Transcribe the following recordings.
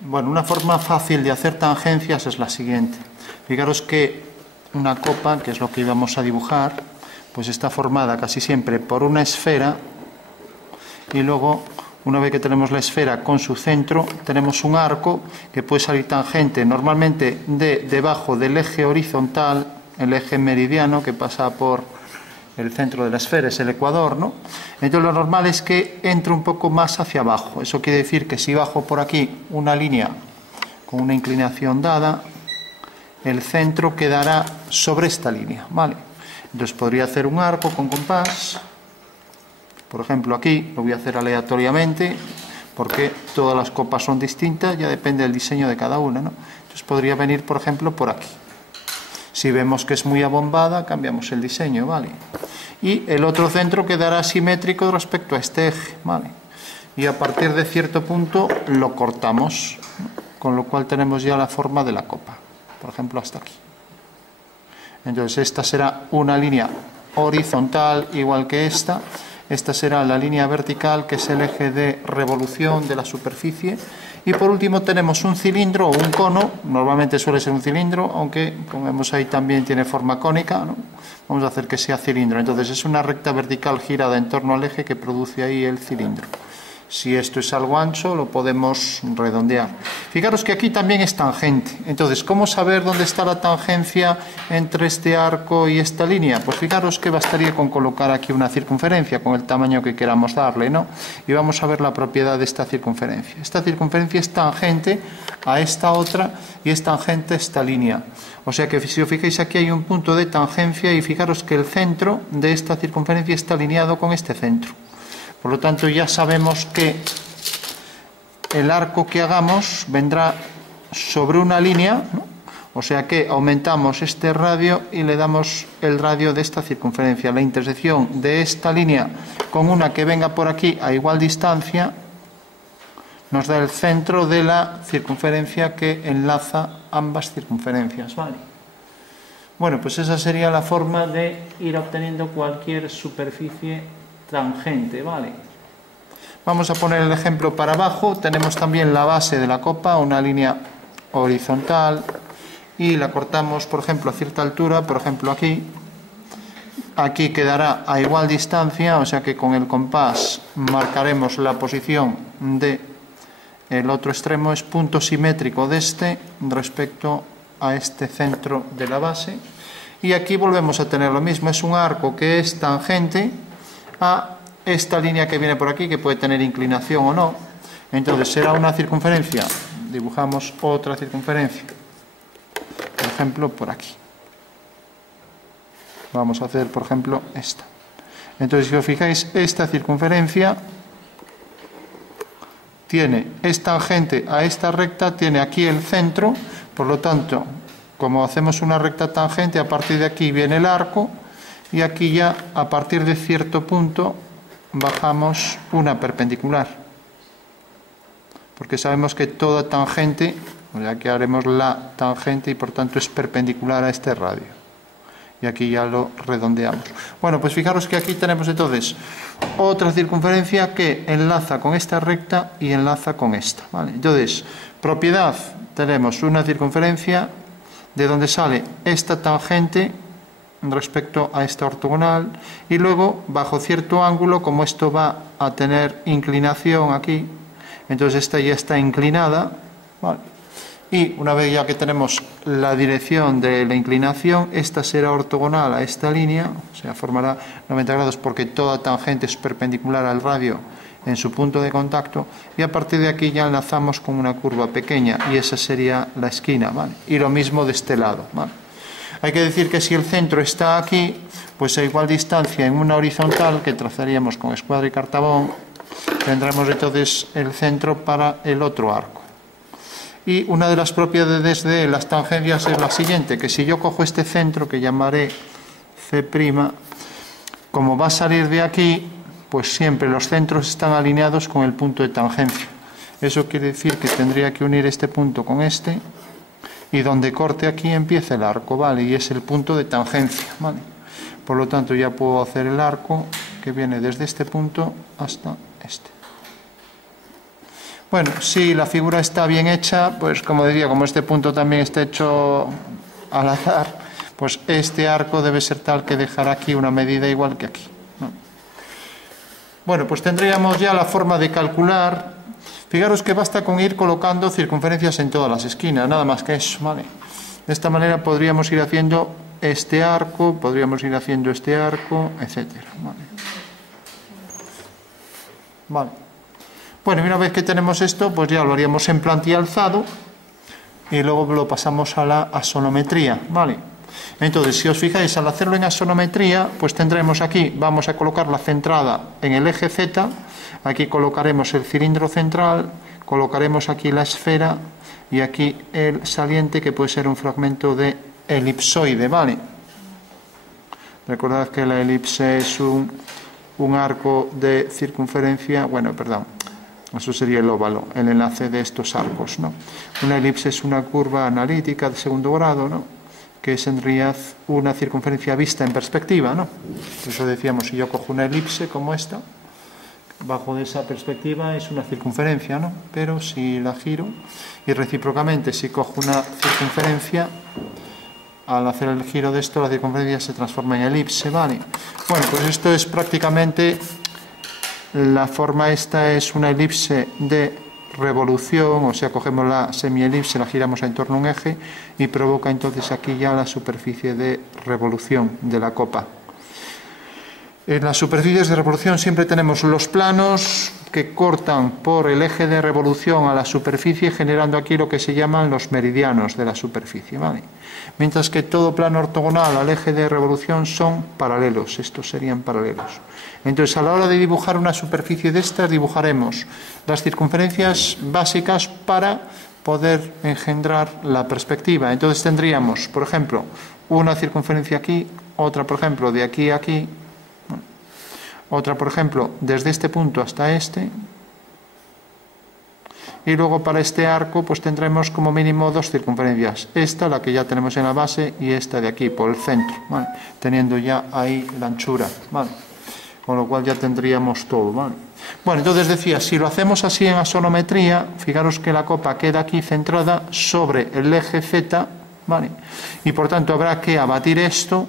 Bueno, una forma fácil de hacer tangencias es la siguiente. Fijaros que una copa, que es lo que íbamos a dibujar, pues está formada casi siempre por una esfera y luego, una vez que tenemos la esfera con su centro, tenemos un arco que puede salir tangente normalmente debajo del eje horizontal, el eje meridiano que pasa por el centro de la esfera, es el ecuador, ¿no? Entonces lo normal es que entre un poco más hacia abajo. Eso quiere decir que si bajo por aquí una línea con una inclinación dada, el centro quedará sobre esta línea, ¿vale? Entonces podría hacer un arco con compás. Por ejemplo, aquí lo voy a hacer aleatoriamente porque todas las copas son distintas, ya depende del diseño de cada una, ¿no? Entonces podría venir, por ejemplo, por aquí. Si vemos que es muy abombada, cambiamos el diseño, ¿vale? Y el otro centro quedará simétrico respecto a este eje, ¿vale? Y a partir de cierto punto lo cortamos, ¿no? Con lo cual tenemos ya la forma de la copa, por ejemplo, hasta aquí. Entonces esta será una línea horizontal igual que esta. Esta será la línea vertical, que es el eje de revolución de la superficie. Y por último tenemos un cilindro o un cono, normalmente suele ser un cilindro, aunque como vemos ahí también tiene forma cónica, ¿no? Vamos a hacer que sea cilindro. Entonces es una recta vertical girada en torno al eje que produce ahí el cilindro. Si esto es algo ancho, lo podemos redondear. Fijaros que aquí también es tangente. Entonces, ¿cómo saber dónde está la tangencia entre este arco y esta línea? Pues fijaros que bastaría con colocar aquí una circunferencia con el tamaño que queramos darle, ¿no? Y vamos a ver la propiedad de esta circunferencia. Esta circunferencia es tangente a esta otra y es tangente a esta línea. O sea que si os fijáis aquí hay un punto de tangencia y fijaros que el centro de esta circunferencia está alineado con este centro. Por lo tanto, ya sabemos que el arco que hagamos vendrá sobre una línea, ¿no? O sea que aumentamos este radio y le damos el radio de esta circunferencia. La intersección de esta línea con una que venga por aquí a igual distancia nos da el centro de la circunferencia que enlaza ambas circunferencias, ¿vale? Bueno, pues esa sería la forma de ir obteniendo cualquier superficie tangente, ¿vale? Vamos a poner el ejemplo para abajo. Tenemos también la base de la copa, una línea horizontal, y la cortamos, por ejemplo, a cierta altura, por ejemplo aquí. Aquí quedará a igual distancia, o sea que con el compás marcaremos la posición de el otro extremo, es punto simétrico de este respecto a este centro de la base. Y aquí volvemos a tener lo mismo, es un arco que es tangente a esta línea que viene por aquí, que puede tener inclinación o no. Entonces será una circunferencia, dibujamos otra circunferencia, por ejemplo por aquí. Vamos a hacer por ejemplo esta. Entonces si os fijáis, esta circunferencia es tangente a esta recta, tiene aquí el centro, por lo tanto, como hacemos una recta tangente, a partir de aquí viene el arco. Y aquí ya, a partir de cierto punto, bajamos una perpendicular. Porque sabemos que toda tangente, ya que haremos la tangente y por tanto es perpendicular a este radio. Y aquí ya lo redondeamos. Bueno, pues fijaros que aquí tenemos entonces otra circunferencia que enlaza con esta recta y enlaza con esta, ¿vale? Entonces, propiedad, tenemos una circunferencia de donde sale esta tangente respecto a esta ortogonal, y luego bajo cierto ángulo, como esto va a tener inclinación aquí, entonces esta ya está inclinada, ¿vale? Y una vez ya que tenemos la dirección de la inclinación, esta será ortogonal a esta línea, o sea, formará 90 grados porque toda tangente es perpendicular al radio en su punto de contacto, y a partir de aquí ya enlazamos con una curva pequeña y esa sería la esquina, ¿vale? Y lo mismo de este lado, ¿vale? Hay que decir que si el centro está aquí, pues a igual distancia en una horizontal que trazaríamos con escuadra y cartabón, tendremos entonces el centro para el otro arco. Y una de las propiedades de las tangencias es la siguiente, que si yo cojo este centro que llamaré C', como va a salir de aquí, pues siempre los centros están alineados con el punto de tangencia. Eso quiere decir que tendría que unir este punto con este, y donde corte aquí empieza el arco, ¿vale? Y es el punto de tangencia, ¿vale? Por lo tanto ya puedo hacer el arco que viene desde este punto hasta este. Bueno, si la figura está bien hecha, pues como decía, como este punto también está hecho al azar, pues este arco debe ser tal que dejará aquí una medida igual que aquí, ¿no? Bueno, pues tendríamos ya la forma de calcular. Fijaros que basta con ir colocando circunferencias en todas las esquinas, nada más que eso, ¿vale? De esta manera podríamos ir haciendo este arco, podríamos ir haciendo este arco, etcétera, ¿vale? Vale. Bueno, y una vez que tenemos esto, pues ya lo haríamos en plantilla alzado y luego lo pasamos a la asonometría, ¿vale? Entonces, si os fijáis, al hacerlo en asonometría, pues tendremos aquí, vamos a colocar la centrada en el eje Z, aquí colocaremos el cilindro central, colocaremos aquí la esfera y aquí el saliente, que puede ser un fragmento de elipsoide, ¿vale? Recordad que la elipse es un arco de circunferencia, bueno, perdón, eso sería el óvalo, el enlace de estos arcos, ¿no? Una elipse es una curva analítica de segundo grado, ¿no? Que es en realidad una circunferencia vista en perspectiva, ¿no? Por eso decíamos, si yo cojo una elipse como esta, bajo de esa perspectiva es una circunferencia, ¿no? Pero si la giro, y recíprocamente, si cojo una circunferencia, al hacer el giro de esto, la circunferencia se transforma en elipse, ¿vale? Bueno, pues esto es prácticamente, la forma esta es una elipse de revolución, o sea, cogemos la semielipse, la giramos en torno a un eje y provoca entonces aquí ya la superficie de revolución de la copa. En las superficies de revolución siempre tenemos los planos que cortan por el eje de revolución a la superficie, generando aquí lo que se llaman los meridianos de la superficie, ¿vale? Mientras que todo plano ortogonal al eje de revolución son paralelos, estos serían paralelos. Entonces, a la hora de dibujar una superficie de estas, dibujaremos las circunferencias básicas para poder engendrar la perspectiva. Entonces tendríamos, por ejemplo, una circunferencia aquí, otra, por ejemplo, de aquí a aquí, otra, por ejemplo, desde este punto hasta este, y luego para este arco pues tendremos como mínimo dos circunferencias, esta, la que ya tenemos en la base, y esta de aquí, por el centro, ¿vale? Teniendo ya ahí la anchura, ¿vale? Con lo cual ya tendríamos todo, ¿vale? Bueno, entonces decía, si lo hacemos así en asonometría, fijaros que la copa queda aquí centrada sobre el eje Z, ¿vale? Y por tanto habrá que abatir esto.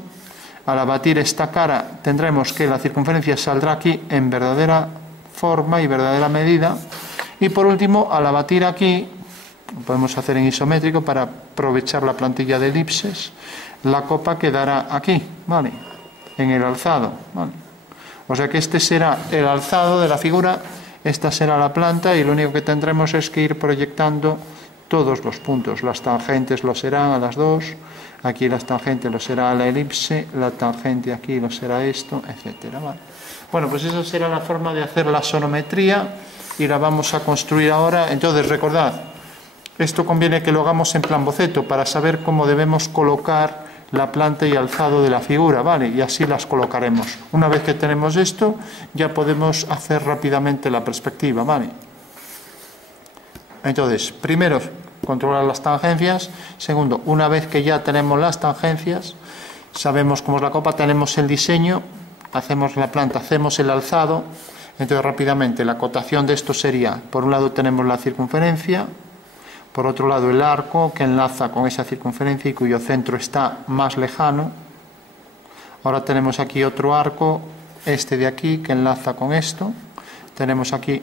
Al abatir esta cara tendremos que la circunferencia saldrá aquí en verdadera forma y verdadera medida. Y por último, al abatir aquí, lo podemos hacer en isométrico para aprovechar la plantilla de elipses, la copa quedará aquí, ¿vale? En el alzado, ¿vale? O sea que este será el alzado de la figura, esta será la planta y lo único que tendremos es que ir proyectando todos los puntos. Las tangentes lo serán a las dos, aquí las tangentes lo será a la elipse, la tangente aquí lo será esto, etcétera, ¿vale? Bueno, pues esa será la forma de hacer la sonometría y la vamos a construir ahora. Entonces, recordad, esto conviene que lo hagamos en plan boceto para saber cómo debemos colocar la planta y alzado de la figura, ¿vale? Y así las colocaremos. Una vez que tenemos esto, ya podemos hacer rápidamente la perspectiva, ¿vale? Entonces, primero, controlar las tangencias. Segundo, una vez que ya tenemos las tangencias, sabemos cómo es la copa, tenemos el diseño, hacemos la planta, hacemos el alzado. Entonces, rápidamente, la acotación de esto sería, por un lado tenemos la circunferencia, por otro lado el arco que enlaza con esa circunferencia y cuyo centro está más lejano. Ahora tenemos aquí otro arco, este de aquí, que enlaza con esto. Tenemos aquí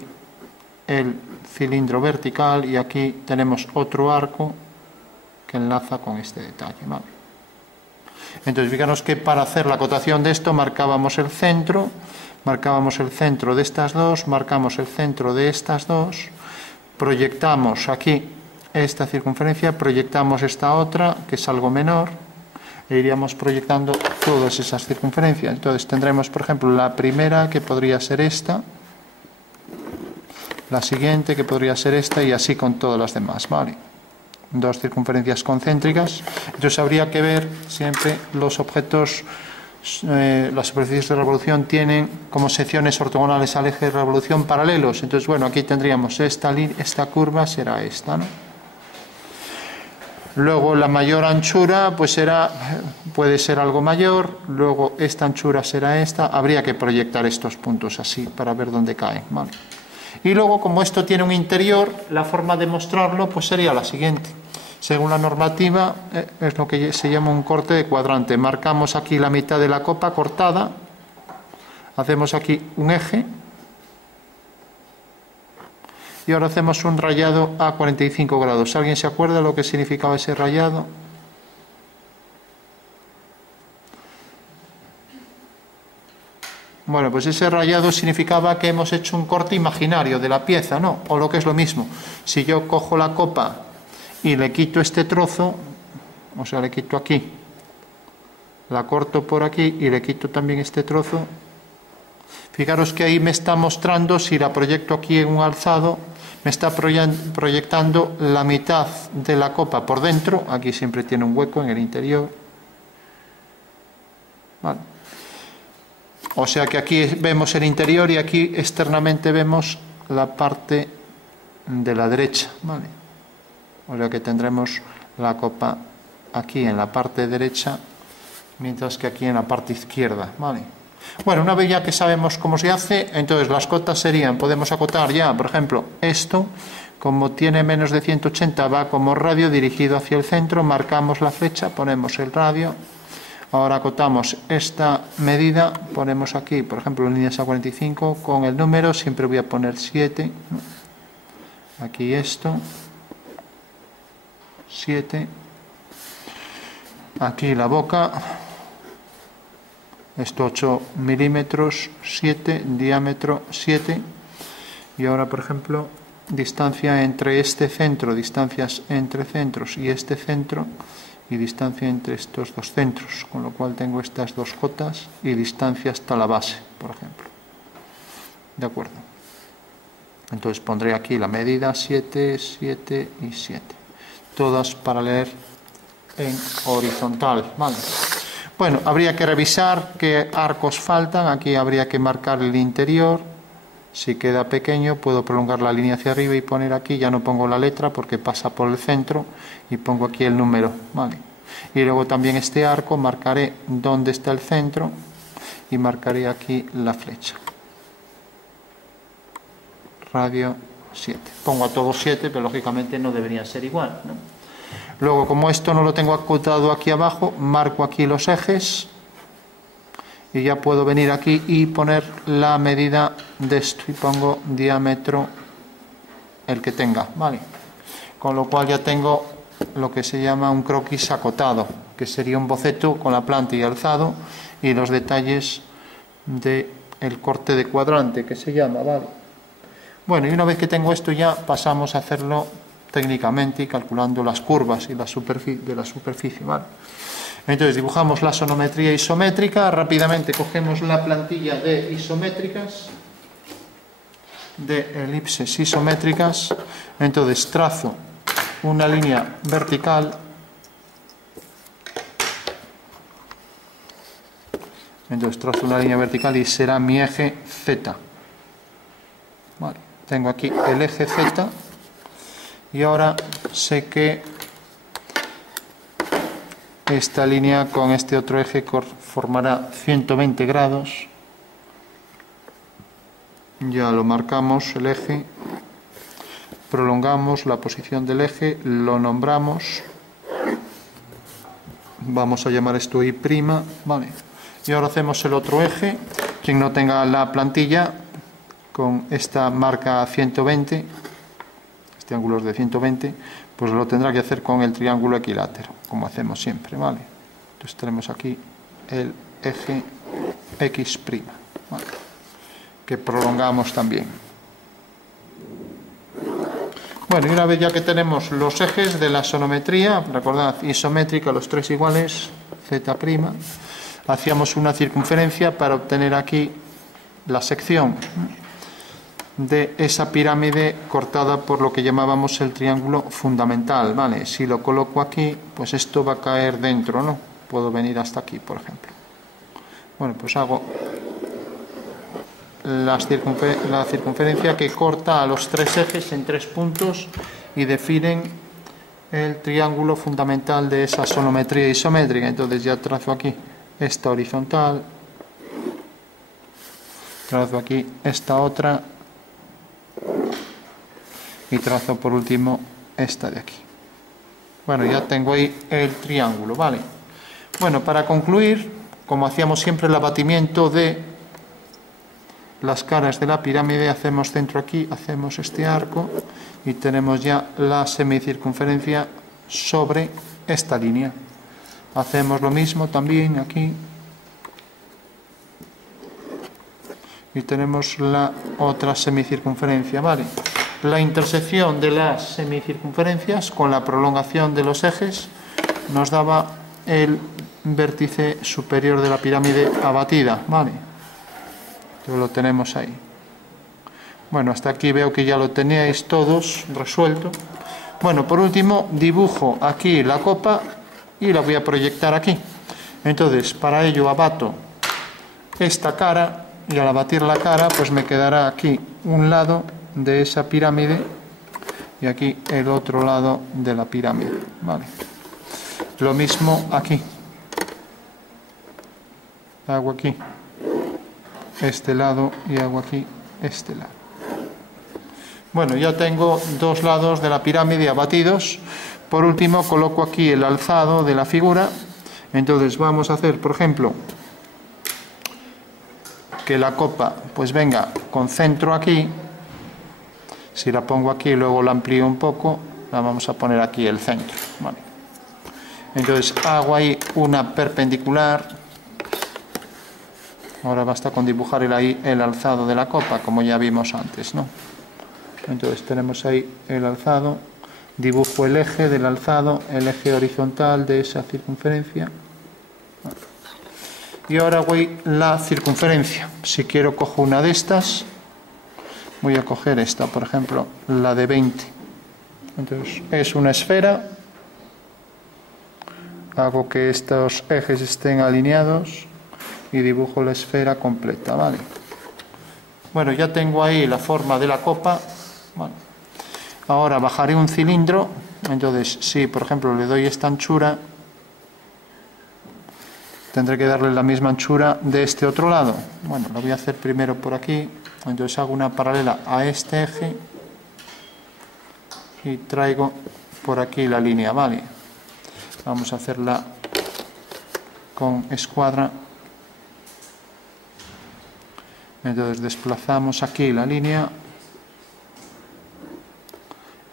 el cilindro vertical y aquí tenemos otro arco que enlaza con este detalle, ¿vale? Entonces, fíjanos que para hacer la acotación de esto marcábamos el centro de estas dos, marcamos el centro de estas dos, proyectamos aquí esta circunferencia, proyectamos esta otra, que es algo menor, e iríamos proyectando todas esas circunferencias. Entonces tendremos, por ejemplo, la primera, que podría ser esta, la siguiente, que podría ser esta, y así con todas las demás, ¿vale? Dos circunferencias concéntricas. Entonces habría que ver siempre los objetos, las superficies de revolución tienen como secciones ortogonales al eje de revolución paralelos. Entonces, bueno, aquí tendríamos esta curva será esta, ¿no? Luego la mayor anchura pues puede ser algo mayor, luego esta anchura será esta. Habría que proyectar estos puntos así para ver dónde caen, ¿vale? Y luego, como esto tiene un interior, la forma de mostrarlo pues sería la siguiente. Según la normativa, es lo que se llama un corte de cuadrante. Marcamos aquí la mitad de la copa cortada, hacemos aquí un eje, y ahora hacemos un rayado a 45 grados. ¿Alguien se acuerda lo que significaba ese rayado? Bueno, pues ese rayado significaba que hemos hecho un corte imaginario de la pieza, ¿no? O lo que es lo mismo, si yo cojo la copa y le quito este trozo, o sea, le quito aquí, la corto por aquí y le quito también este trozo, fijaros que ahí me está mostrando, si la proyecto aquí en un alzado, me está proyectando la mitad de la copa por dentro, aquí siempre tiene un hueco en el interior, ¿vale? O sea que aquí vemos el interior y aquí externamente vemos la parte de la derecha, ¿vale? O sea que tendremos la copa aquí en la parte derecha, mientras que aquí en la parte izquierda, ¿vale? Bueno, una vez ya que sabemos cómo se hace, entonces las cotas serían, podemos acotar ya, por ejemplo, esto, como tiene menos de 180, va como radio dirigido hacia el centro, marcamos la flecha, ponemos el radio, ahora acotamos esta medida, ponemos aquí, por ejemplo, líneas a 45, con el número, siempre voy a poner 7, aquí esto, 7, aquí la boca, esto 8 milímetros, 7, diámetro 7, y ahora por ejemplo distancia entre este centro, distancias entre centros y este centro, y distancia entre estos dos centros, con lo cual tengo estas dos cotas y distancia hasta la base, por ejemplo. De acuerdo. Entonces pondré aquí la medida 7, 7 y 7, todas para leer en horizontal, ¿vale? Bueno, habría que revisar qué arcos faltan. Aquí habría que marcar el interior. Si queda pequeño, puedo prolongar la línea hacia arriba y poner aquí. Ya no pongo la letra porque pasa por el centro y pongo aquí el número, ¿vale? Y luego también este arco marcaré dónde está el centro y marcaré aquí la flecha. Radio 7. Pongo a todos 7, pero lógicamente no deberían ser igual, ¿no? Luego, como esto no lo tengo acotado aquí abajo, marco aquí los ejes y ya puedo venir aquí y poner la medida de esto y pongo diámetro el que tenga, ¿vale? Con lo cual ya tengo lo que se llama un croquis acotado, que sería un boceto con la planta y alzado y los detalles del corte de cuadrante, que se llama, ¿vale? Bueno, y una vez que tengo esto ya pasamos a hacerlo técnicamente y calculando las curvas y la superficie, ¿vale? Entonces dibujamos la sonometría isométrica, rápidamente cogemos la plantilla de isométricas, de elipses isométricas, entonces trazo una línea vertical, entonces trazo una línea vertical y será mi eje Z, ¿vale? Tengo aquí el eje Z. Y ahora sé que esta línea con este otro eje formará 120 grados. Ya lo marcamos el eje, prolongamos la posición del eje, lo nombramos, vamos a llamar esto I', ¿vale? Y ahora hacemos el otro eje. Quien no tenga la plantilla, con esta marca 120, este ángulo es de 120, pues lo tendrá que hacer con el triángulo equilátero, como hacemos siempre, ¿vale? Entonces tenemos aquí el eje X', ¿vale? Que prolongamos también. Bueno, y una vez ya que tenemos los ejes de la sonometría, recordad, isométrica, los tres iguales, Z', hacíamos una circunferencia para obtener aquí la sección de esa pirámide cortada por lo que llamábamos el triángulo fundamental, ¿vale? Si lo coloco aquí, pues esto va a caer dentro, ¿no? Puedo venir hasta aquí, por ejemplo. Bueno, pues hago la circunferencia que corta a los tres ejes en 3 puntos y definen el triángulo fundamental de esa sonometría isométrica. Entonces ya trazo aquí esta horizontal, trazo aquí esta otra y trazo por último esta de aquí. Bueno, ya tengo ahí el triángulo, ¿vale? Bueno, para concluir, como hacíamos siempre el abatimiento de las caras de la pirámide, hacemos centro aquí, hacemos este arco y tenemos ya la semicircunferencia sobre esta línea. Hacemos lo mismo también aquí y tenemos la otra semicircunferencia, ¿vale? La intersección de las semicircunferencias con la prolongación de los ejes nos daba el vértice superior de la pirámide abatida, ¿vale? Entonces lo tenemos ahí. Bueno, hasta aquí veo que ya lo teníais todos resuelto. Bueno, por último dibujo aquí la copa y la voy a proyectar aquí. Entonces, para ello abato esta cara y al abatir la cara pues me quedará aquí un lado de esa pirámide y aquí el otro lado de la pirámide, ¿vale? Lo mismo aquí. Hago aquí este lado y hago aquí este lado. Bueno, ya tengo dos lados de la pirámide abatidos. Por último coloco aquí el alzado de la figura. Entonces vamos a hacer, por ejemplo, que la copa pues venga con centro aquí. Si la pongo aquí y luego la amplío un poco, la vamos a poner aquí el centro, ¿vale? Entonces hago ahí una perpendicular. Ahora basta con dibujar el alzado de la copa, como ya vimos antes, ¿no? Entonces tenemos ahí el alzado, dibujo el eje del alzado, el eje horizontal de esa circunferencia. Y ahora voy la circunferencia. Si quiero cojo una de estas, voy a coger esta, por ejemplo, la de 20. Entonces es una esfera, hago que estos ejes estén alineados y dibujo la esfera completa, ¿vale? Bueno, ya tengo ahí la forma de la copa. Bueno, ahora bajaré un cilindro. Entonces, si por ejemplo le doy esta anchura, tendré que darle la misma anchura de este otro lado. Bueno, lo voy a hacer primero por aquí. Entonces hago una paralela a este eje y traigo por aquí la línea, ¿vale? Vamos a hacerla con escuadra. Entonces desplazamos aquí la línea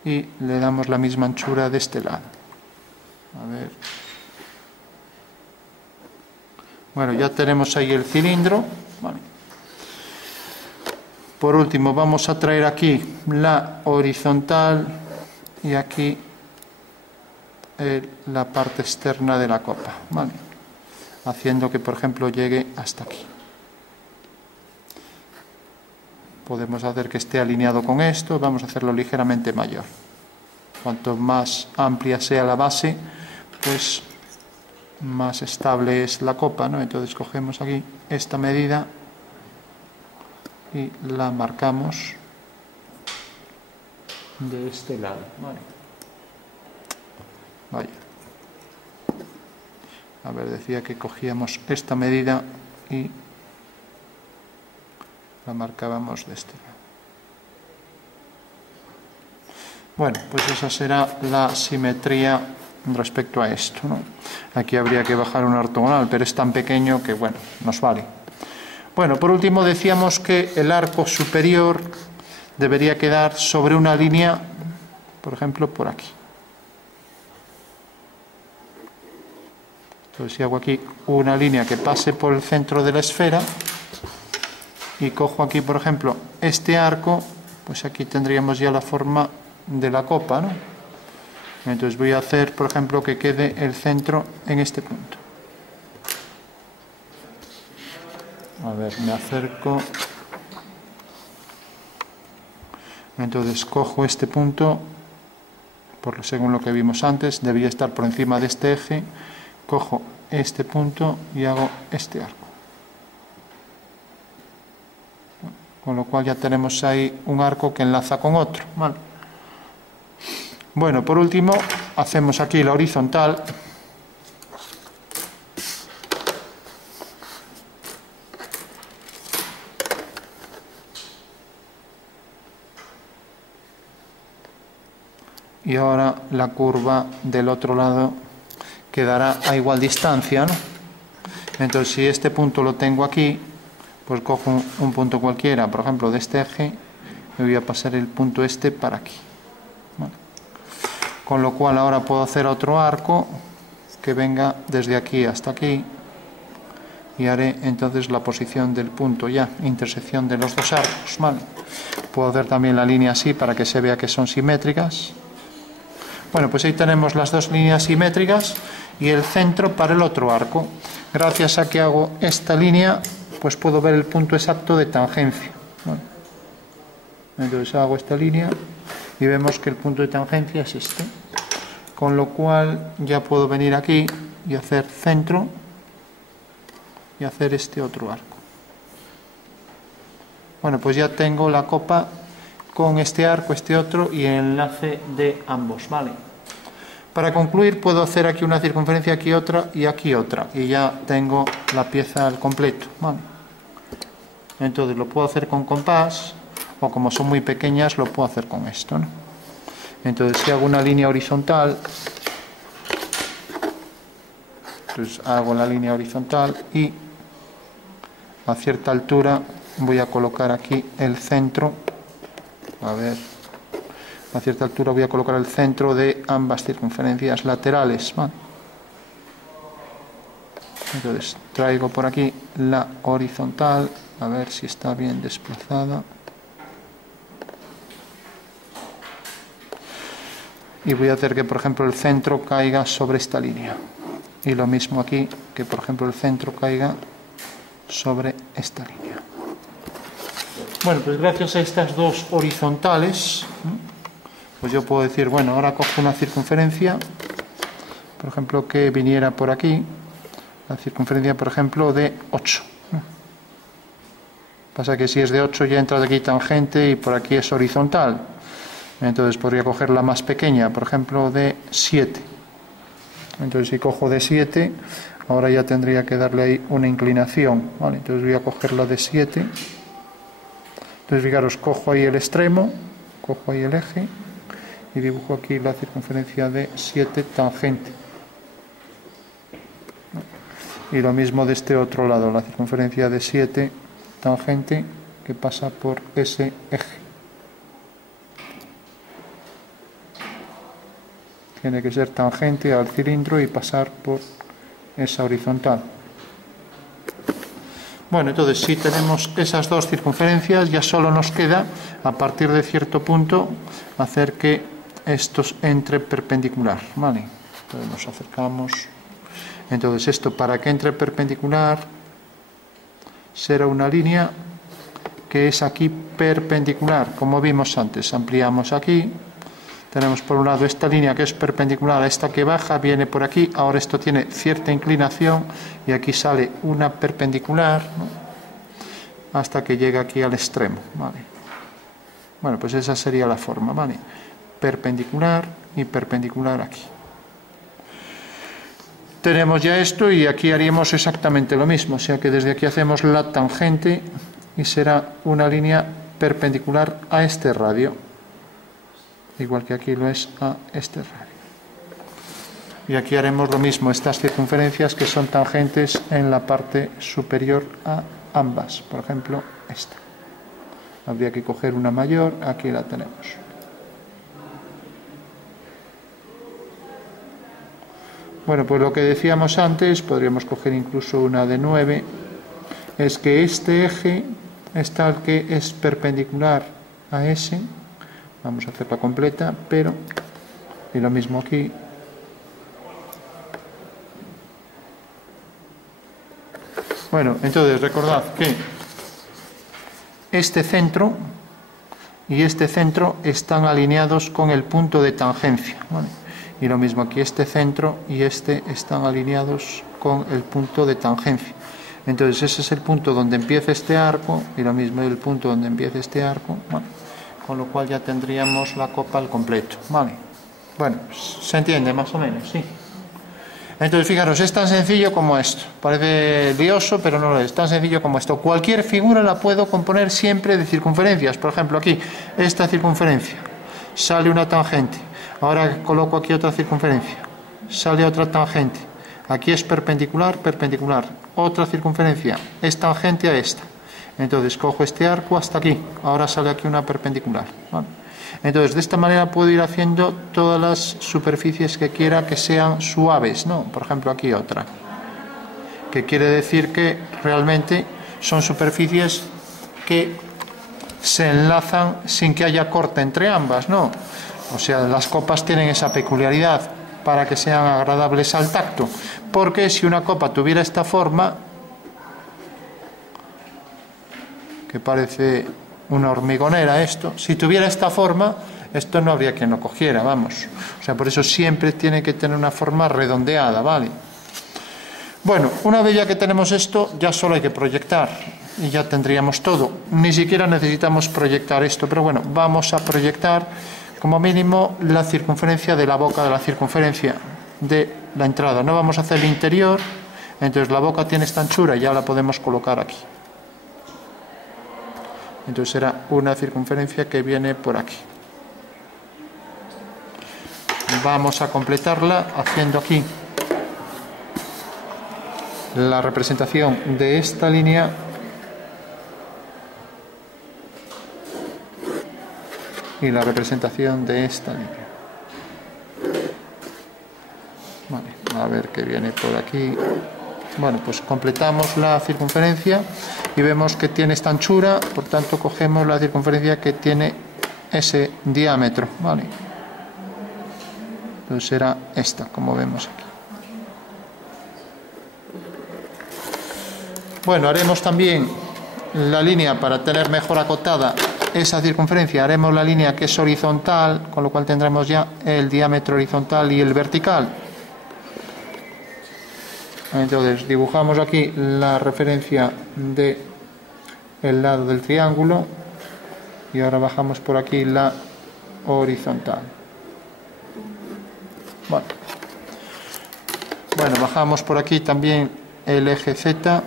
y le damos la misma anchura de este lado. A ver. Bueno, ya tenemos ahí el cilindro, ¿vale? Por último vamos a traer aquí la horizontal y aquí la parte externa de la copa, ¿vale? Haciendo que por ejemplo llegue hasta aquí. Podemos hacer que esté alineado con esto, vamos a hacerlo ligeramente mayor. Cuanto más amplia sea la base, pues más estable es la copa, ¿no? Entonces cogemos aquí esta medida y la marcamos de este lado, ¿vale? Vaya. A ver, decía que cogíamos esta medida y la marcábamos de este lado. Bueno, pues esa será la simetría respecto a esto, ¿no? Aquí habría que bajar un ortogonal, pero es tan pequeño que, bueno, nos vale. Bueno, por último decíamos que el arco superior debería quedar sobre una línea, por ejemplo, por aquí. Entonces, si hago aquí una línea que pase por el centro de la esfera y cojo aquí, por ejemplo, este arco, pues aquí tendríamos ya la forma de la copa, ¿no? Entonces voy a hacer, por ejemplo, que quede el centro en este punto. A ver, me acerco. Entonces cojo este punto, según lo que vimos antes, debía estar por encima de este eje. Cojo este punto y hago este arco. Con lo cual ya tenemos ahí un arco que enlaza con otro, ¿vale? Bueno, por último, hacemos aquí la horizontal. y ahora la curva del otro lado quedará a igual distancia, ¿no? Entonces, si este punto lo tengo aquí, pues cojo un punto cualquiera, por ejemplo, de este eje, me voy a pasar el punto este para aquí. Vale. Con lo cual ahora puedo hacer otro arco que venga desde aquí hasta aquí y haré entonces la posición del punto ya, intersección de los dos arcos. Vale. Puedo hacer también la línea así para que se vea que son simétricas. Bueno, pues ahí tenemos las dos líneas simétricas y el centro para el otro arco. Gracias a que hago esta línea, pues puedo ver el punto exacto de tangencia. Bueno, entonces hago esta línea y vemos que el punto de tangencia es este. Con lo cual ya puedo venir aquí y hacer centro y hacer este otro arco. Bueno, pues ya tengo la copa con este arco, este otro y el enlace de ambos, ¿vale? Para concluir puedo hacer aquí una circunferencia, aquí otra y aquí otra y ya tengo la pieza al completo, ¿vale? Entonces lo puedo hacer con compás o como son muy pequeñas lo puedo hacer con esto, ¿no? Entonces si hago una línea horizontal, pues hago la línea horizontal y a cierta altura voy a colocar aquí el centro, a ver, a cierta altura voy a colocar el centro de ambas circunferencias laterales, ¿vale? Entonces traigo por aquí la horizontal, a ver si está bien desplazada. Y voy a hacer que, por ejemplo, el centro caiga sobre esta línea. Y lo mismo aquí, que por ejemplo el centro caiga sobre esta línea. Bueno, pues gracias a estas dos horizontales, pues yo puedo decir, bueno, ahora cojo una circunferencia, por ejemplo, que viniera por aquí, la circunferencia, por ejemplo, de 8. Pasa que si es de 8 ya entra de aquí tangente y por aquí es horizontal. Entonces podría coger la más pequeña, por ejemplo, de 7. Entonces si cojo de 7, ahora ya tendría que darle ahí una inclinación, ¿vale? Entonces voy a coger la de 7. Entonces fijaros, cojo ahí el extremo, cojo ahí el eje y dibujo aquí la circunferencia de 7 tangente. Y lo mismo de este otro lado, la circunferencia de 7 tangente que pasa por ese eje. Tiene que ser tangente al cilindro y pasar por esa horizontal. Bueno, entonces si tenemos esas dos circunferencias, ya solo nos queda, a partir de cierto punto, hacer que estos entre perpendicular, ¿vale? Entonces nos acercamos. Entonces esto, para que entre perpendicular, será una línea que es aquí perpendicular, como vimos antes. Ampliamos aquí. Tenemos por un lado esta línea que es perpendicular a esta que baja, viene por aquí, ahora esto tiene cierta inclinación y aquí sale una perpendicular, ¿no? Hasta que llega aquí al extremo, ¿vale? Bueno, pues esa sería la forma, ¿vale? Perpendicular y perpendicular aquí. Tenemos ya esto y aquí haríamos exactamente lo mismo, o sea que desde aquí hacemos la tangente y será una línea perpendicular a este radio. Igual que aquí lo es a este radio. Y aquí haremos lo mismo, estas circunferencias que son tangentes en la parte superior a ambas, por ejemplo esta. Habría que coger una mayor, aquí la tenemos. Bueno, pues lo que decíamos antes, podríamos coger incluso una de 9, es que este eje es tal que es perpendicular a ese. Vamos a hacerla completa, pero, y lo mismo aquí. Bueno, entonces recordad que este centro y este centro están alineados con el punto de tangencia, ¿vale? Y lo mismo aquí, este centro y este están alineados con el punto de tangencia. Entonces ese es el punto donde empieza este arco y lo mismo el punto donde empieza este arco, ¿vale? Con lo cual ya tendríamos la copa al completo, ¿vale? Bueno, se entiende más o menos, sí. Entonces, fijaros, es tan sencillo como esto. Parece lioso, pero no lo es. Tan sencillo como esto. Cualquier figura la puedo componer siempre de circunferencias. Por ejemplo, aquí, esta circunferencia. Sale una tangente. Ahora coloco aquí otra circunferencia, sale otra tangente, aquí es perpendicular, perpendicular, otra circunferencia, es tangente a esta. Entonces cojo este arco hasta aquí, ahora sale aquí una perpendicular, ¿vale? Entonces de esta manera puedo ir haciendo todas las superficies que quiera que sean suaves, ¿no? Por ejemplo aquí otra, que quiere decir que realmente son superficies que se enlazan sin que haya corte entre ambas, ¿no? O sea, las copas tienen esa peculiaridad para que sean agradables al tacto, porque si una copa tuviera esta forma, que parece una hormigonera esto, si tuviera esta forma, esto no habría quien lo cogiera, vamos. O sea, por eso siempre tiene que tener una forma redondeada, ¿vale? Bueno, una vez ya que tenemos esto, ya solo hay que proyectar y ya tendríamos todo. Ni siquiera necesitamos proyectar esto, pero bueno, vamos a proyectar como mínimo la circunferencia de la boca de la circunferencia de la entrada. No vamos a hacer el interior, entonces la boca tiene esta anchura y ya la podemos colocar aquí. Entonces será una circunferencia que viene por aquí. Vamos a completarla haciendo aquí la representación de esta línea y la representación de esta línea. Vale, a ver qué viene por aquí. Bueno, pues completamos la circunferencia y vemos que tiene esta anchura, por tanto cogemos la circunferencia que tiene ese diámetro, ¿vale? Entonces será esta, como vemos aquí. Bueno, haremos también la línea para tener mejor acotada esa circunferencia, haremos la línea que es horizontal, con lo cual tendremos ya el diámetro horizontal y el vertical. Entonces dibujamos aquí la referencia del lado del triángulo y ahora bajamos por aquí la horizontal. Bueno, bajamos por aquí también el eje Z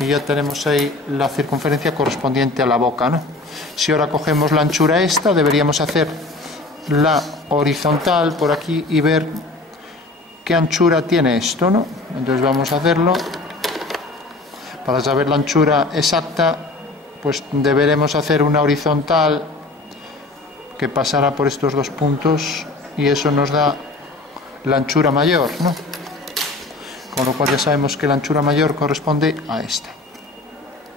y ya tenemos ahí la circunferencia correspondiente a la boca, ¿no? Si ahora cogemos la anchura esta, deberíamos hacer la horizontal por aquí y ver qué anchura tiene esto, ¿no? Entonces vamos a hacerlo. Para saber la anchura exacta, pues deberemos hacer una horizontal que pasará por estos dos puntos y eso nos da la anchura mayor, ¿no? Con lo cual ya sabemos que la anchura mayor corresponde a esta,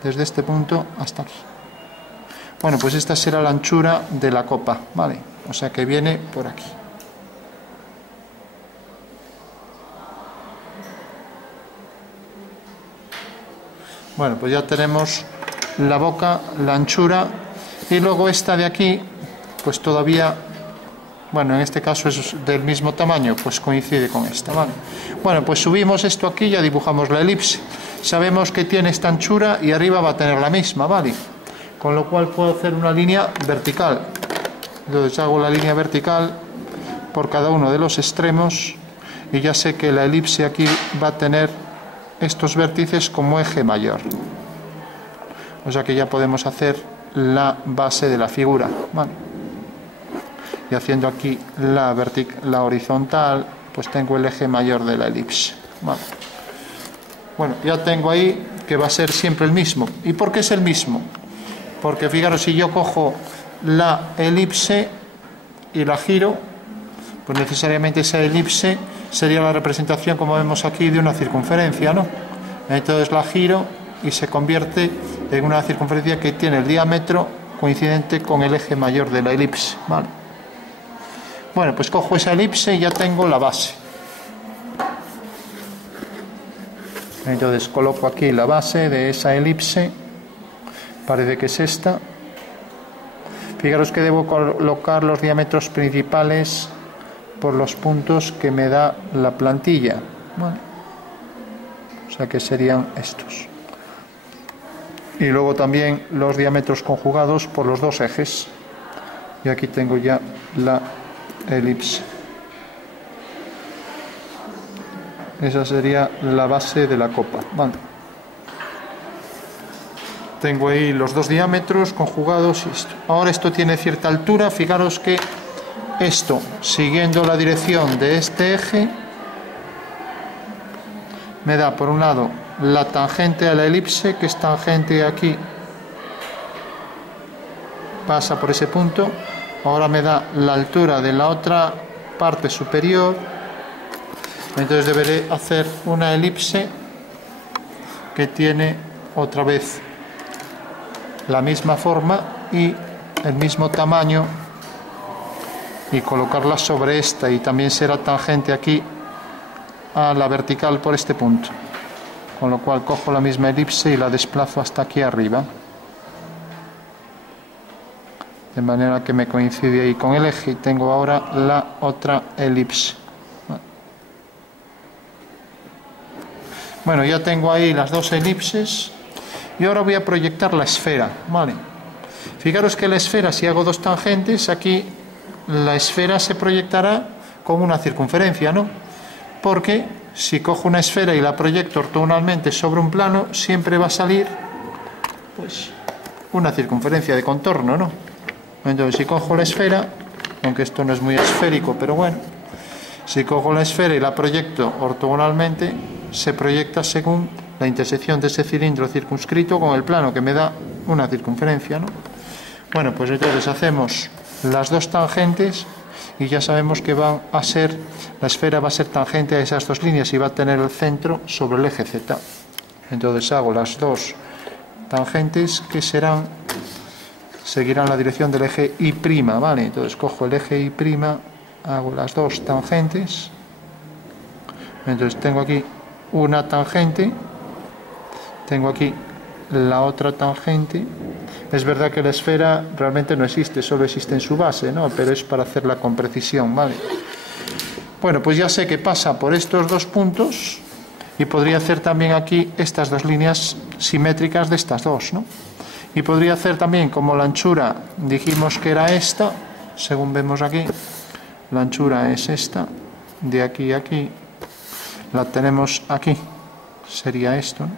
desde este punto hasta aquí. Bueno, pues esta será la anchura de la copa, ¿vale? O sea que viene por aquí. Bueno, pues ya tenemos la boca, la anchura, y luego esta de aquí, pues todavía, bueno, en este caso es del mismo tamaño, pues coincide con esta, ¿vale? Bueno, pues subimos esto aquí, ya dibujamos la elipse. Sabemos que tiene esta anchura y arriba va a tener la misma, ¿vale? Con lo cual puedo hacer una línea vertical. Entonces hago la línea vertical por cada uno de los extremos y ya sé que la elipse aquí va a tener estos vértices como eje mayor. O sea que ya podemos hacer la base de la figura, ¿vale? Y haciendo aquí la horizontal, pues tengo el eje mayor de la elipse, ¿vale? Bueno, ya tengo ahí que va a ser siempre el mismo. ¿Y por qué es el mismo? Porque fijaros, si yo cojo la elipse y la giro, pues necesariamente esa elipse sería la representación, como vemos aquí, de una circunferencia, ¿no? Entonces la giro y se convierte en una circunferencia que tiene el diámetro coincidente con el eje mayor de la elipse, ¿vale? Bueno, pues cojo esa elipse y ya tengo la base. Entonces coloco aquí la base de esa elipse, parece que es esta. Fijaros que debo colocar los diámetros principales por los puntos que me da la plantilla, ¿vale? O sea que serían estos. Y luego también los diámetros conjugados por los dos ejes. Y aquí tengo ya la elipse. Esa sería la base de la copa, ¿vale? Tengo ahí los dos diámetros conjugados y esto. Ahora esto tiene cierta altura. Fijaros que esto, siguiendo la dirección de este eje, me da por un lado la tangente a la elipse, que es tangente aquí, pasa por ese punto. Ahora me da la altura de la otra parte superior, entonces deberé hacer una elipse que tiene otra vez la misma forma y el mismo tamaño, y colocarla sobre esta, y también será tangente aquí a la vertical por este punto, con lo cual cojo la misma elipse y la desplazo hasta aquí arriba, de manera que me coincide ahí con el eje, y tengo ahora la otra elipse. Bueno, ya tengo ahí las dos elipses, y ahora voy a proyectar la esfera, ¿vale? Fijaros que la esfera, si hago dos tangentes, aquí la esfera se proyectará con una circunferencia, ¿no? Porque si cojo una esfera y la proyecto ortogonalmente sobre un plano, siempre va a salir, pues, una circunferencia de contorno, ¿no? Entonces, si cojo la esfera, aunque esto no es muy esférico, pero bueno, si cojo la esfera y la proyecto ortogonalmente, se proyecta según la intersección de ese cilindro circunscrito con el plano, que me da una circunferencia, ¿no? Bueno, pues entonces hacemos las dos tangentes y ya sabemos que van a ser, la esfera va a ser tangente a esas dos líneas y va a tener el centro sobre el eje Z. Entonces hago las dos tangentes que seguirán la dirección del eje Y', ¿vale? Entonces cojo el eje Y', hago las dos tangentes, entonces tengo aquí una tangente, tengo aquí la otra tangente. Es verdad que la esfera realmente no existe, solo existe en su base, ¿no? Pero es para hacerla con precisión, ¿vale? Bueno, pues ya sé que pasa por estos dos puntos, y podría hacer también aquí estas dos líneas simétricas de estas dos, ¿no? Y podría hacer también, como la anchura dijimos que era esta, según vemos aquí, la anchura es esta, de aquí a aquí, la tenemos aquí, sería esto, ¿no?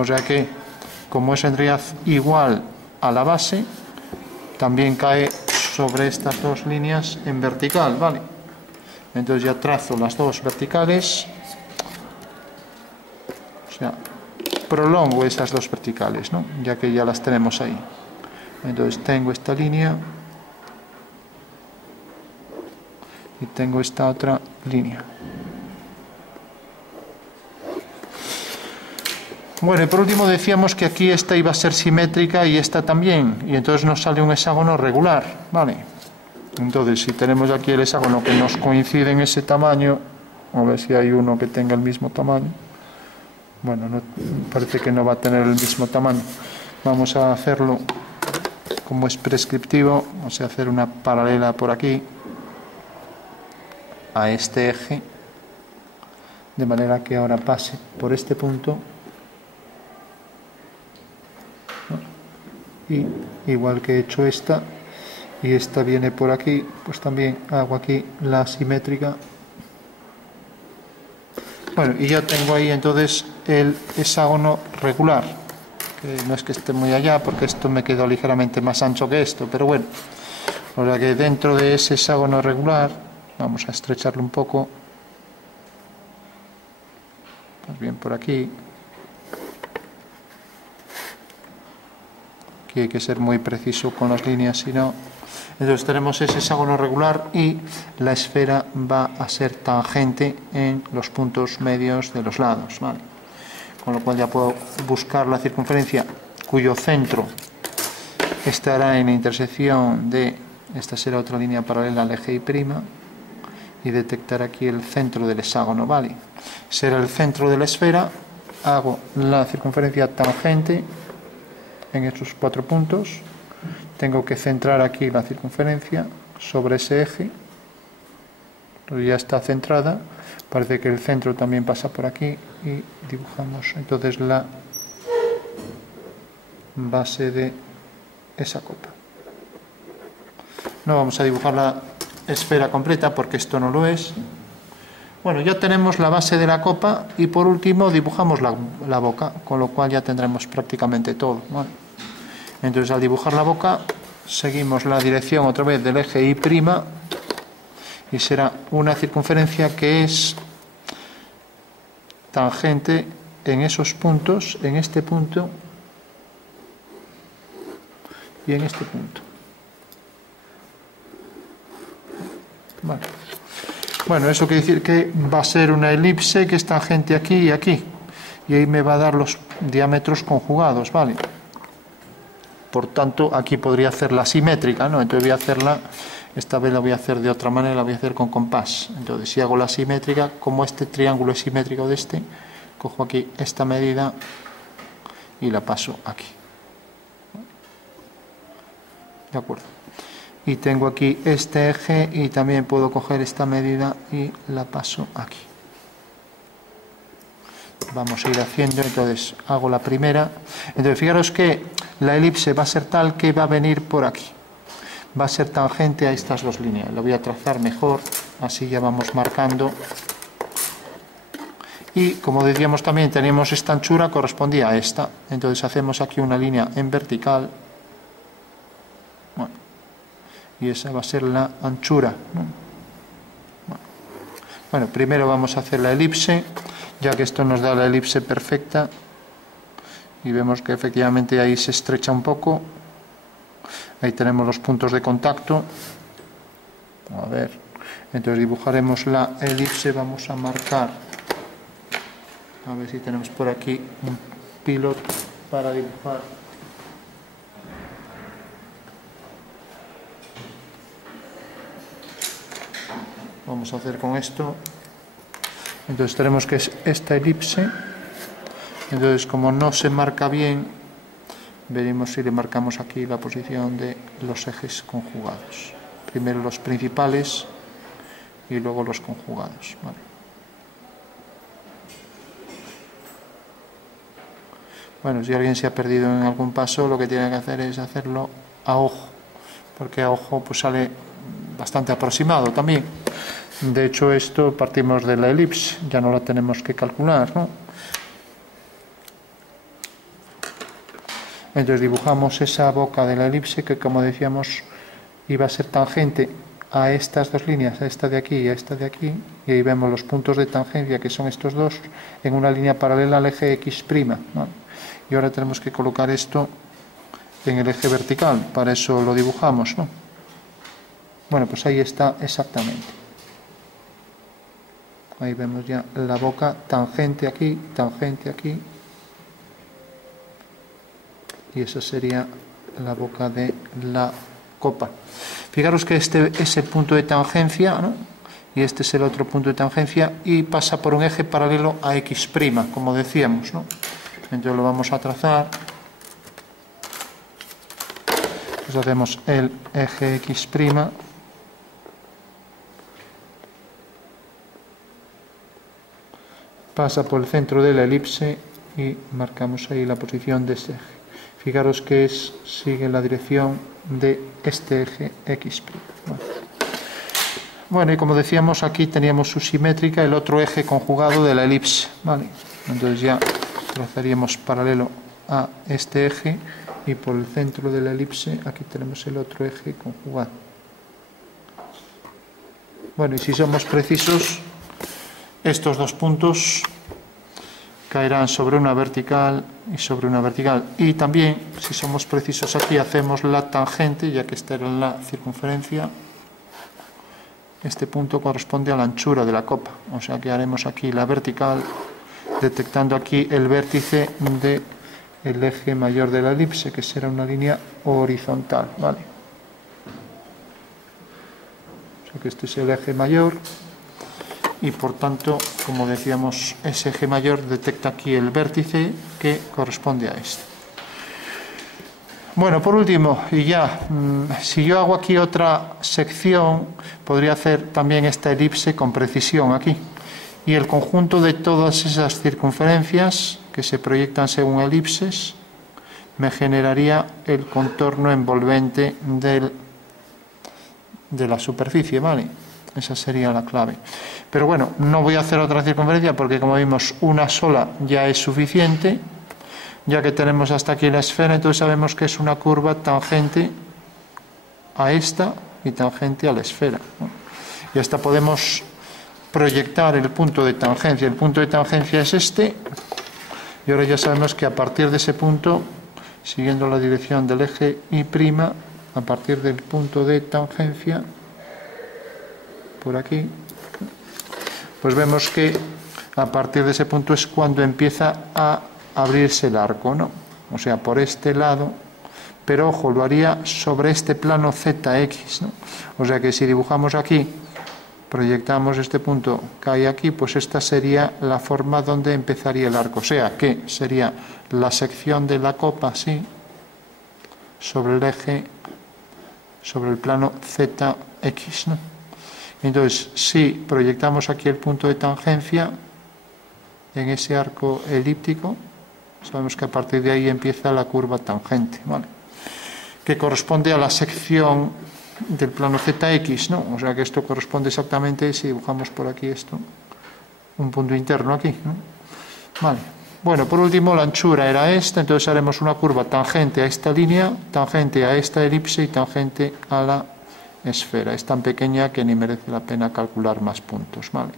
O sea que, como es en realidad igual a la base, también cae sobre estas dos líneas en vertical, ¿vale? Entonces ya trazo las dos verticales, o sea, prolongo esas dos verticales, ¿no? Ya que ya las tenemos ahí. Entonces tengo esta línea y tengo esta otra línea. Bueno, y por último decíamos que aquí esta iba a ser simétrica y esta también, y entonces nos sale un hexágono regular, ¿vale? Entonces, si tenemos aquí el hexágono que nos coincide en ese tamaño, a ver si hay uno que tenga el mismo tamaño. Bueno, no, parece que no va a tener el mismo tamaño. Vamos a hacerlo como es prescriptivo, vamos a hacer una paralela por aquí a este eje, de manera que ahora pase por este punto. Y igual que he hecho esta, y esta viene por aquí, pues también hago aquí la simétrica. Bueno, y ya tengo ahí entonces el hexágono regular, que no es que esté muy allá, porque esto me quedó ligeramente más ancho que esto, pero bueno, o sea que dentro de ese hexágono regular, vamos a estrecharlo un poco, más bien por aquí. Aquí hay que ser muy preciso con las líneas, si no. Entonces tenemos ese hexágono regular y la esfera va a ser tangente en los puntos medios de los lados, ¿vale? Con lo cual ya puedo buscar la circunferencia cuyo centro estará en la intersección de, esta será otra línea paralela al eje Y', y detectar aquí el centro del hexágono, ¿vale? Será el centro de la esfera, hago la circunferencia tangente en estos 4 puntos, tengo que centrar aquí la circunferencia sobre ese eje, pero ya está centrada, parece que el centro también pasa por aquí, y dibujamos entonces la base de esa copa. No vamos a dibujar la esfera completa porque esto no lo es. Bueno, ya tenemos la base de la copa y por último dibujamos la boca, con lo cual ya tendremos prácticamente todo, ¿vale? Entonces al dibujar la boca seguimos la dirección otra vez del eje Y', y será una circunferencia que es tangente en esos puntos, en este punto y en este punto. Vale. Bueno, eso quiere decir que va a ser una elipse que es tangente aquí y aquí, y ahí me va a dar los diámetros conjugados, ¿vale? Por tanto, aquí podría hacerla simétrica, ¿no? Entonces voy a hacerla, esta vez la voy a hacer de otra manera, la voy a hacer con compás. Entonces, si hago la simétrica, como este triángulo es simétrico de este, cojo aquí esta medida y la paso aquí. ¿De acuerdo? Y tengo aquí este eje y también puedo coger esta medida y la paso aquí. Vamos a ir haciendo, entonces hago la primera. Entonces fijaros que la elipse va a ser tal que va a venir por aquí. Va a ser tangente a estas dos líneas. Lo voy a trazar mejor, así ya vamos marcando. Y como decíamos también, teníamos esta anchura, correspondía a esta. Entonces hacemos aquí una línea en vertical. Bueno, y esa va a ser la anchura, ¿no? Bueno, primero vamos a hacer la elipse, ya que esto nos da la elipse perfecta. Y vemos que efectivamente ahí se estrecha un poco. Ahí tenemos los puntos de contacto. A ver, entonces dibujaremos la elipse, vamos a marcar. A ver si tenemos por aquí un pilot para dibujar. Vamos a hacer con esto. Entonces tenemos que es esta elipse. Entonces, como no se marca bien, veremos si le marcamos aquí la posición de los ejes conjugados. Primero los principales y luego los conjugados. ¿Vale? Bueno, si alguien se ha perdido en algún paso, lo que tiene que hacer es hacerlo a ojo, porque a ojo pues sale bastante aproximado también. De hecho, esto partimos de la elipse, ya no la tenemos que calcular, ¿no? Entonces dibujamos esa boca de la elipse que, como decíamos, iba a ser tangente a estas dos líneas, a esta de aquí y a esta de aquí, y ahí vemos los puntos de tangencia, que son estos dos, en una línea paralela al eje X', ¿no? Y ahora tenemos que colocar esto en el eje vertical, para eso lo dibujamos, ¿no? Bueno, pues ahí está exactamente. Ahí vemos ya la boca, tangente aquí, y esa sería la boca de la copa. Fijaros que este es el punto de tangencia, ¿no? Y este es el otro punto de tangencia, y pasa por un eje paralelo a X', como decíamos, ¿no? Entonces lo vamos a trazar. Pues hacemos el eje X', pasa por el centro de la elipse y marcamos ahí la posición de este eje. Fijaros que sigue la dirección de este eje X'. Bueno, y como decíamos, aquí teníamos su simétrica, el otro eje conjugado de la elipse, ¿vale? Entonces ya trazaríamos paralelo a este eje, y por el centro de la elipse aquí tenemos el otro eje conjugado. Bueno, y si somos precisos, estos dos puntos caerán sobre una vertical y sobre una vertical. Y también, si somos precisos aquí, hacemos la tangente, ya que esta era la circunferencia. Este punto corresponde a la anchura de la copa, o sea que haremos aquí la vertical, detectando aquí el vértice del eje mayor de la elipse, que será una línea horizontal, ¿vale? O sea que este es el eje mayor. Y por tanto, como decíamos, ese eje mayor detecta aquí el vértice que corresponde a este. Bueno, por último, y ya, si yo hago aquí otra sección, podría hacer también esta elipse con precisión aquí. Y el conjunto de todas esas circunferencias que se proyectan según elipses me generaría el contorno envolvente de la superficie, ¿vale? Esa sería la clave. Pero bueno, no voy a hacer otra circunferencia porque, como vimos, una sola ya es suficiente, ya que tenemos hasta aquí la esfera. Entonces sabemos que es una curva tangente a esta y tangente a la esfera, ¿no? Y hasta podemos proyectar el punto de tangencia. El punto de tangencia es este, y ahora ya sabemos que a partir de ese punto, siguiendo la dirección del eje Y', a partir del punto de tangencia, por aquí, pues vemos que a partir de ese punto es cuando empieza a abrirse el arco, ¿no? O sea, por este lado, pero ojo, lo haría sobre este plano ZX, ¿no? O sea que si dibujamos aquí, proyectamos este punto que hay aquí, pues esta sería la forma donde empezaría el arco. O sea que sería la sección de la copa así, sobre el eje, sobre el plano ZX, ¿no? Entonces, si proyectamos aquí el punto de tangencia en ese arco elíptico, sabemos que a partir de ahí empieza la curva tangente, ¿vale? Que corresponde a la sección del plano ZX, ¿no? O sea que esto corresponde exactamente, si dibujamos por aquí esto, un punto interno aquí, ¿no? Vale. Bueno, por último, la anchura era esta, entonces haremos una curva tangente a esta línea, tangente a esta elipse y tangente a la esfera. Es tan pequeña que ni merece la pena calcular más puntos, ¿vale?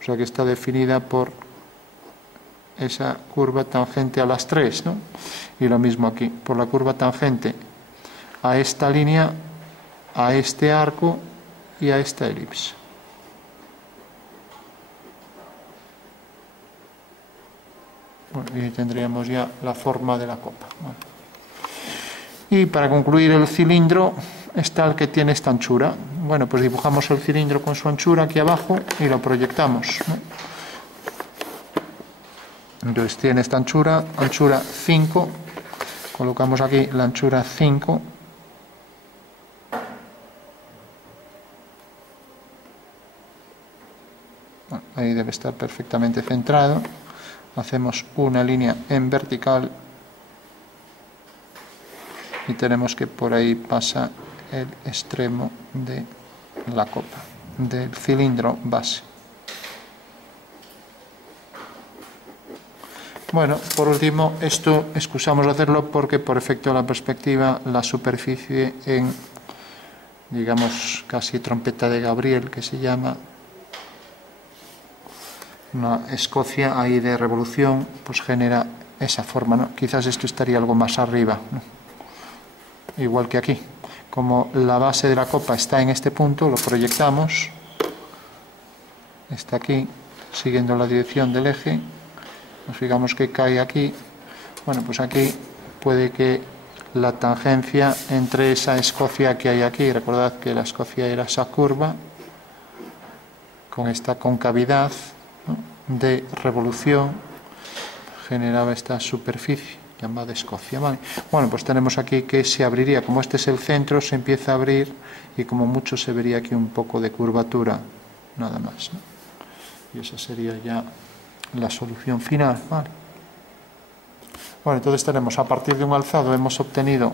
O sea que está definida por esa curva tangente a las tres, ¿no? Y lo mismo aquí, por la curva tangente a esta línea, a este arco y a esta elipse. Bueno, y tendríamos ya la forma de la copa, ¿vale? Y para concluir, el cilindro está el que tiene esta anchura. Bueno, pues dibujamos el cilindro con su anchura aquí abajo y lo proyectamos, ¿no? Entonces tiene esta anchura, anchura 5, colocamos aquí la anchura 5, bueno, ahí debe estar perfectamente centrado, hacemos una línea en vertical y tenemos que por ahí pasa el extremo de la copa, del cilindro base. Bueno, por último, esto excusamos hacerlo porque por efecto de la perspectiva, la superficie en, digamos, casi trompeta de Gabriel, que se llama, una escocia ahí de revolución, pues genera esa forma, ¿no? Quizás esto estaría algo más arriba, ¿no? Igual que aquí. Como la base de la copa está en este punto, lo proyectamos, está aquí, siguiendo la dirección del eje. Nos fijamos que cae aquí. Bueno, pues aquí puede que la tangencia entre esa escocia que hay aquí, recordad que la escocia era esa curva con esta concavidad, ¿no?, de revolución, generaba esta superficie llamada escocia, ¿vale? Bueno, pues tenemos aquí que se abriría, como este es el centro, se empieza a abrir y como mucho se vería aquí un poco de curvatura, nada más, ¿no? Y esa sería ya la solución final, ¿vale? Bueno, entonces tenemos, a partir de un alzado hemos obtenido,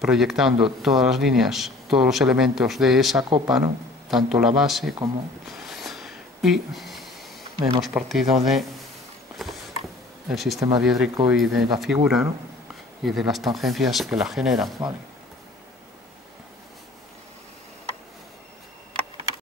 proyectando todas las líneas, todos los elementos de esa copa, ¿no?, tanto la base como, y hemos partido de el sistema diédrico y de la figura, ¿no?, y de las tangencias que la generan, ¿vale?